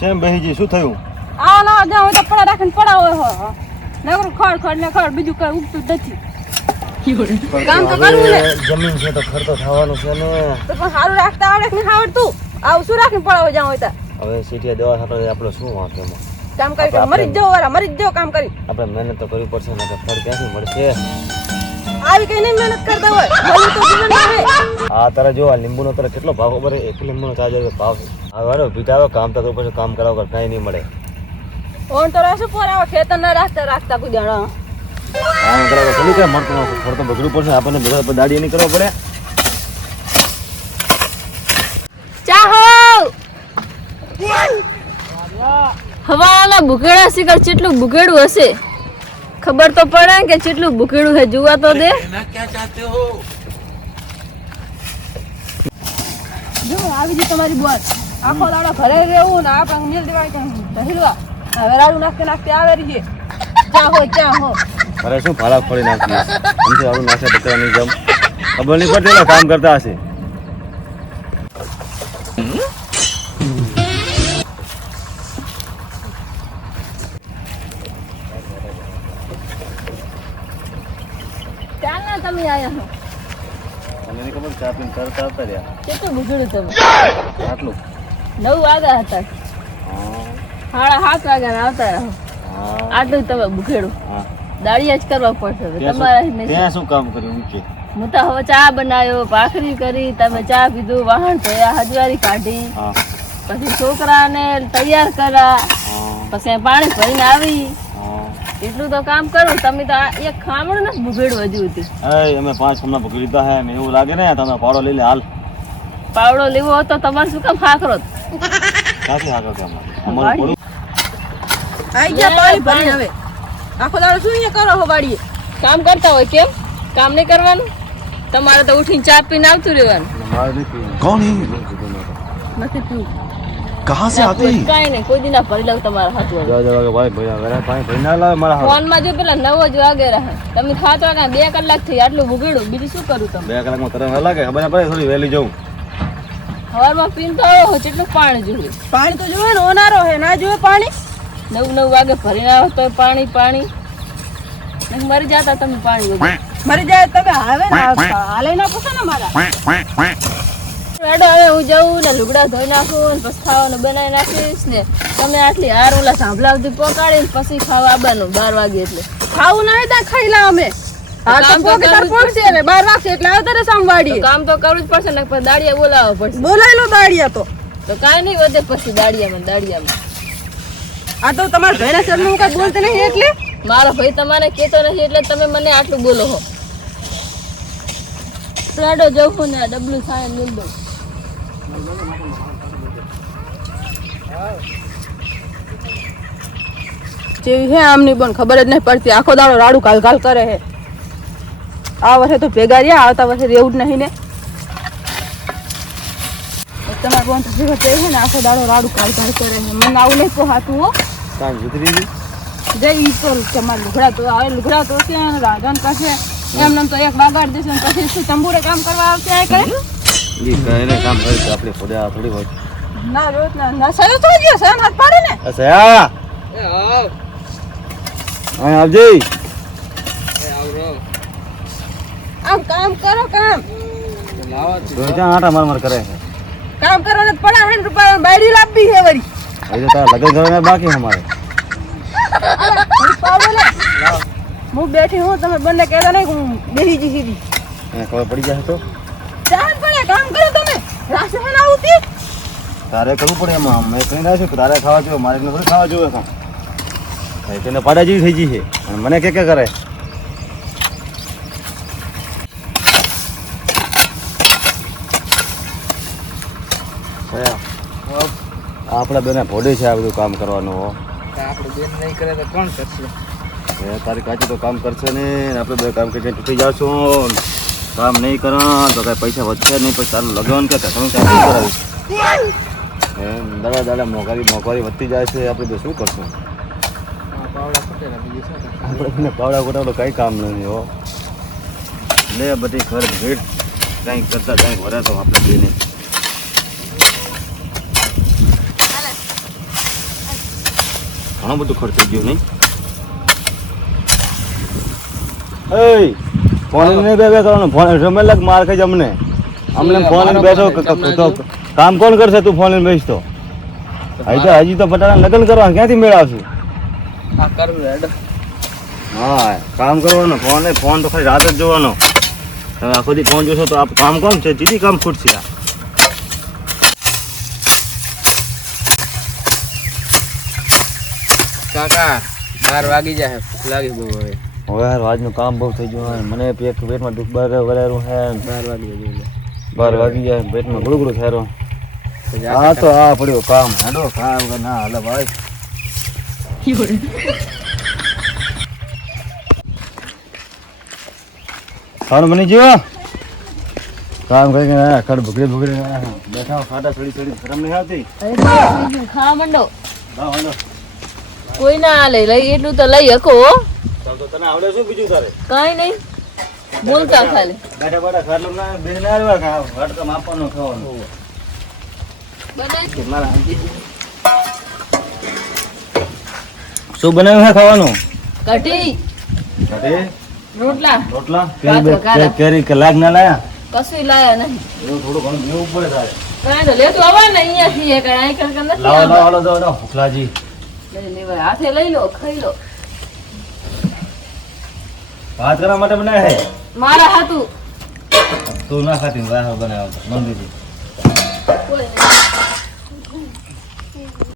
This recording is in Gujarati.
સેમ બહીજી શું થયું? આ ના જાવ તો પડા રાખીને પડા હોય હો નકરું ખડ ને ખડ બીજું કઈ ઉગતું જ નથી. કામ તો કરવું ને. જમીન છે તો ખર્ચો થવાનો છે ને. તો પણ સારું રાખતા આવડે કે નહીં આવડતું? આવું શું રાખીને પડા હોય જાવ હોય તા? હવે સીટીયા દેવા સાથે આપણે શું વાંક એમાં? કામ કરી તો મરી જ જાવ વાળા મરી જ જાવ કામ કરી. આપણે મહેનત તો કરવી પડશે ને ફળ ક્યાંથી મળશે? આવી કઈ નહીં મહેનત કરતા હોય મળ્યું તો જીવન માં હે. આ તારે જો આ લીંબુનો તારે કેટલો ભાવ ખબર છે? 1 લીંબુનો 4000 ભાવ છે. આ વાળો પીટાવો કામ તો કરવું પડશે, કામ કરાવો કઈ નહીં મળે. ઓન તો રહેશું પોરાવા ખેતર ના રાખતા કોઈ જાણો. કામ કરાવો થોડી કઈ મળતું નથી. ફળ તો બગડવું પડશે, આપણને બધા પર દાડી નહીં કરવા પડે. ચાહો હવાના ભૂકેડા શિકાર કેટલું ભૂકેડું હશે ખબર તો પડે કે કેટલું ભૂકેડું છે જોવા તો દે. જો આવી જી તમારી બોલ આખો દાડો ઘરે રહેવું ને આપણે મેલ દેવાય કે ઢહીલવા હવે રાડું નાખતે આવે રહી ચા હો અરે શું ફાળા ફોડી નાખી સમજી આવું નાખે બકરાની જેમ ખબર નહીં પડતી કામ કરતા હશે. ચાલ ના તમે આયા છો મને નહીં ખબર ચા પીને તરત આવતા રહ્યા. કેટલું ભૂગડું તમે આટલું 9 વાગ્યા હતા 7:30 વાગ્યા આવતા રહો આટલું તમે ભૂખેડું દાળિયા જ કરવા પડશે તમારા. ત્યાં શું કામ કર્યું કે હું તો હવે ચા બનાવ્યો ભાખરી કરી તમે ચા પીધું વાહણ ધોયા હજવારી કાઢી પછી છોકરાને તૈયાર કર્યા પછી પાણી ભરીને આવી એટલું તો કામ કરું. તમે તો એક ખામણ ને ભૂગેડું હજુ હતી. અમે 5 હમણાં પકડી લીધા હે ને એવું લાગે ને તમે પાવડો લઈ લે હાલ. પાવડો લેવો હતો તમારે શું કામ હાકરો ક્યાંથી હાકરો કે અમારે આઈ ગયા પાણી ભરીને હવે આખો દાડો શું અહીંયા કરો હો વાડીએ કામ કરતા હોય કેમ કામ નહીં કરવાનું? તમારે તો ઉઠીને ચા પીને આવતું રહેવાનું. कौन है? નથી પીવું. कहाँ से आते हैं? કાંઈ નહીં કોઈ દી ના ભરી લઉં તમારા હાથ વડે. જવા કે ભાઈ ભાઈ પાણી ભરી ના લાવે મારા હાથ. ફોનમાં જો પેલા 9 જ વાગે રહે તમે 7 વાગ્યા 2 કલાક થઈ આટલું ભૂગેડું બીજું શું કરું તમે? 2 કલાકમાં તરત ના લાગે ખબર ના પડે થોડી વહેલી જવું. સવારમાં પીને તો આવો કેટલું પાણી જોઈએ. પાણી તો જોવે ને ઓનારો હે ના જોવે પાણી 9 વાગે ભરીને આવો તો પાણી મરી જાતા તમે પાણી વગર. મરી જાય તમે આવે ને હાલે ના પૂછો ને મારા રેડો હવે હું જઉં ને લુગડા ધોઈ નાખું ને પછી ખાવાનું બનાવી નાખીશ ને તમે આટલી હાર ઓલા સાંભળા સુધી પકાડીને પછી ખાવા આવવાનું 12 વાગે એટલે ખાવું ના હોય ખાઈ લા અમે કામ તો કરવું જ પડશે ને પછી દાડિયા બોલાવવા પડશે. બોલાવી લો દાડિયા તો કાંઈ નહીં વધે પછી દાડિયામાં આ તો તમારા ભાઈના સર હું કઈ બોલતો નહીં એટલે મારો ભાઈ તમારે કહેતો નથી એટલે તમે મને આટલું બોલો હો. પ્લાડો જવું ને ડબલું થાય મિલ દો. જેવી હે આમની બોન ખબર જ નહીં પડતી આખો દાડો રાડું ઘાલ કરે હે. આ વર્ષે તો ભેગા રહ્યા આવતા વર્ષે એવું જ નહીં ને તમારે બોન તો ભેગા થઈ ને આખો દાડો રાડું ઘાલ કરે હે. મને આવું નહીં પોહાતું હો. કામ જીતરી જઈ તો તમારે લુગડા તો ત્યાં રાધન પાસે એમને તો એક વાગાડ દેશે ને પછી શું તંબુરે કામ કરવા આવશે આ કરે ઈ કઈને કામ કરી તો આપણે પડ્યા થોડી હોય ના રોજ ના સયો તો ગયો સયો હાથ પાડે ને અસયા એ આવ આવજી આમ કામ કરો કામ રોજા આટા માર કરે છે કામ કરવાને પડા હે રૂપિયા બાયડી લાવવી હે વરી હવે તો લગન કરવાના બાકી અમારે હું બેઠી હું તમે બંને કહેતા નહીં હું બેહી જી સીધી ખબર પડી જશે તો ચાલ પડે કામ કરો તમે રાસે હે ના આવતી તારે કરવું પડે એમાં મેં કઈ ના છે તારે ખાવા જોઈએ મારે નથી ખાવા જોઈએ કામ કઈ તેને પાડા જેવી થઈ ગઈ છે અને મને કે કરે આપણા બેને ભોડે છે આ બધું કામ કરવાનું હો આપણે બેન નહીં કરે તો કોણ કરશે? તારી કાચી તો કામ કરશે ને આપણે બે કામ કરી તૂટી જાશું કામ નહીં કરો તો કઈ પૈસા વધશે નહીં પછી તારું લગન કે તમે ક્યાં કરાવીશ દાડા મોંઘવારી વધતી જાય છે આપણે તો શું કરશું આપણે પાવડા કોટાડો કંઈ કામ નથી હો લે બધી ઘર ભેટ કંઈક કરતા કંઈક વરે તો આપણે બેને ઘણો બધો ખર્ચ થઈ ગયો નહીં? એ ફોન નહીં બે કરવાનો, ફોન રમે લાગ માર ખાઈ અમને ફોન લઈને બેઠો તો કામ કોણ કરશે? તું ફોન લઈને બેસ તો હજી તો પટાણા લગ્ન કરવા ક્યાંથી મેળવશું? આ કરવું હેડ. હા કામ કરવાનો, ફોન તો ખાલી રાત જ જોવાનો. તમે આખો દી ફોન જોશો તો આ કામ કોમ છે? જીદી કામ ખૂટશે આ. કાકા 12 વાગી જાય, ભૂખ લાગી બહુ હવે. હવે યાર આજનું કામ બહુ થઈ ગયું હોય. મને પેટમાં દુખ વળેલું છે. 12 વાગી જાય. 12 વાગી જાય, પેટમાં ગુડગુડું થાય. હા તો આ પડ્યું કામ. હેડો કામ ના હાલે ભાઈ. ખાવાનું બની ગયો? કામ કરીને કડ ભૂગડી બેઠા ખાટા ચડી શરમ નહીં આવતી? ખાવા માંડો. હા વાંધો. કોઈ ના હાલે, લઈ એટલું તો લઈ હકો હો. ચાલ તો તને આવડે શું બીજું તારે? કાંઈ નહીં, બોલતા ખાલી. બેઠા બેઠા ખાટલું ના બેન ના આવ્યા વાટકા માપવાનો ખાવાનું. શું બનાવ્યું છે ખાવાનું? કઢી, કઢી, રોટલા, રોટલા, ભાત વઘારા. કેરી કે લાગ ના લાયા? કશું લાયા નહીં. એવું થોડું ઘણું દેવું પડે તારે. કાંઈ તો લેતું આવવા ને અહીંયાથી એ કાંઈ અહીં કરતા નથી લાવો આવવા. લાવો લાવો ભૂખલાજી. લઈ લેવાય, હાથે લઈ લો, ખાઈ લો. ભાત કરવા માટે બનાવ્યા છે? મારા હાથું તું ના ખાતી બનાવ્યો મંદિર. કોઈ નહીં.